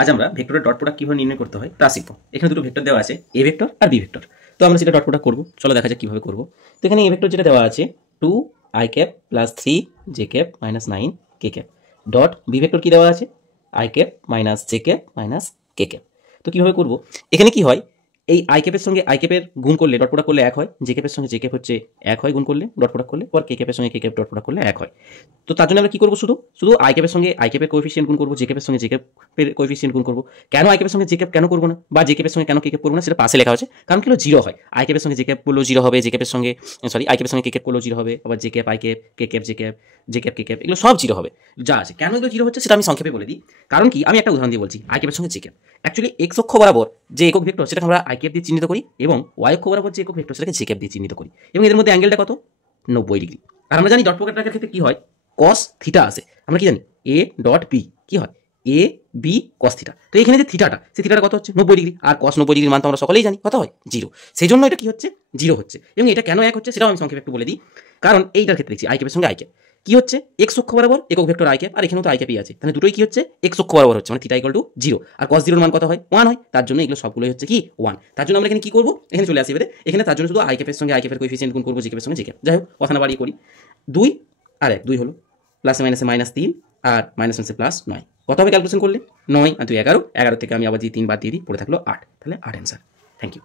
আজ আমরা ভেক্টরের ডট প্রোডাক্ট কিভাবে নির্ণয় করতে হয় তা শিখবো। এখানে দুটো ভেক্টর দেওয়া আছে, এ ভেক্টর আর বি ভেক্টর। তো আমরা সেটা ডট প্রোডাক্ট করবো, চলো দেখা যাক কিভাবে করবো। তো এখানে এ ভেক্টর যেটা দেওয়া আছে 2i cap plus 3j cap minus 9k cap, dot B vector কি দেওয়া আছে i cap minus j cap minus k cap. তো কিভাবে করবো, এখানে কি হয়, এই আই ক্যাপের সঙ্গে আই ক্যাপের গুণ করলে ডট প্রোডাক্ট করলে এক হয়, জে ক্যাপের সঙ্গে জে ক্যাপ হচ্ছে এক হয় গুণ করলে ডট প্রোডাক্ট করলে, আর কে ক্যাপের সঙ্গে কে ক্যাপ ডট প্রোডাক্ট করলে এক হয়। তো তার জন্য আমরা কি করবো, শুধু শুধু আই ক্যাপের সঙ্গে আই ক্যাপের কোএফিসিয়েন্ট গুণ করবো, জে ক্যাপের সঙ্গে জে ক্যাপের কোএফিসিয়েন্ট গুণ করবো। কেন আই ক্যাপের সঙ্গে জে ক্যাপ কেন করবো না, বা জে ক্যাপের সঙ্গে কেন কে ক্যাপ করবো না, সেটা পাশে লেখা আছে। কারণ কি হলো, জিরো হয়। আই ক্যাপের সঙ্গে জে ক্যাপ করলেও জিরো হবে, জে ক্যাপের সঙ্গে আই ক্যাপের সঙ্গে কে ক্যাপ করলেও জিরো হবে, আবার J cap I cap K cap J cap J cap K cap, এগুলো সব জিরো হবে যা আছে। কেন এগুলো জিরো হচ্ছে সেটা আমি সংক্ষেপে বলে দিই। কারণ কি, আমি একটা উদাহরণ দিয়ে বলছি। আই ক্যাপের সঙ্গে জে ক্যাপ, অ্যাকচুয়ালি এক্স অক্ষ বরাবর যে একক ভেক্টর সেটাকে আমরা আই ক্যাপ দিয়ে চিহ্নিত করি, এবং ওয়াই অক্ষ বরাবর যে একক ভেক্টর সেটাকে জে ক্যাপ দিয়ে চিহ্নিত করি, এবং এদের মধ্যে অ্যাঙ্গেলটা কত, 90 ডিগ্রি। আর আমরা জানি ডট প্রোডাক্টের ক্ষেত্রে কি হয়, কস থিটা আসে। আমরা কি জানি, এ ডট বি কি হয়, এ বি কস থিটা। তো এখানে যে থিটাটা, সেই থিটাটা কত হচ্ছে, 90 ডিগ্রি। আর কস 90 ডিগ্রির মান তো আমরা সকলেই জানি কত হয়, জিরো। সেই জন্য এটা কি হচ্ছে, জিরো হচ্ছে। এবং এটা কেন এক হচ্ছে সেটাও আমি সংক্ষেপে একটু বলে দিই। কারণ এইটার ক্ষেত্রে দেখছি আই ক্যাপের সঙ্গে আই ক্যাপ কি হচ্ছে, এক্স অক্ষ বরাবর একক ভেক্টর আই ক্যাপ, আর এখানেও তো আই ক্যাপই আছে, তাহলে দুটোই কি হচ্ছে, এক্স অক্ষ বরাবর হচ্ছে, মানে থিটা ইকুয়াল টু জিরো। আর কস জিরোর মান কত হয়, 1 হয়। তার জন্য এগুলো সবগুলোই হচ্ছে কি 1। তার জন্য আমরা এখানে কি করবো, এখানে চলে আসি এবারে। এখানে তার জন্য শুধু আই ক্যাপের সঙ্গে আই ক্যাপের কোএফিসিয়েন্ট গুণ করবো, জে ক্যাপের সঙ্গে জে ক্যাপ। যাই হোক, কথা না বাড়িয়ে করি। 2 আর 1 2 হলো, প্লাসে মাইনাসে মাইনাস 3 আর মাইনাস মাইনাসে প্লাস 9। কত হবে ক্যালকুলেশন করলে, 9 আর 2 11, 11 থেকে আমি আবার যে 3 বাদ দিয়ে দিই, পড়ে থাকলো 8। তাহলে 8 অ্যান্সার। Thank you.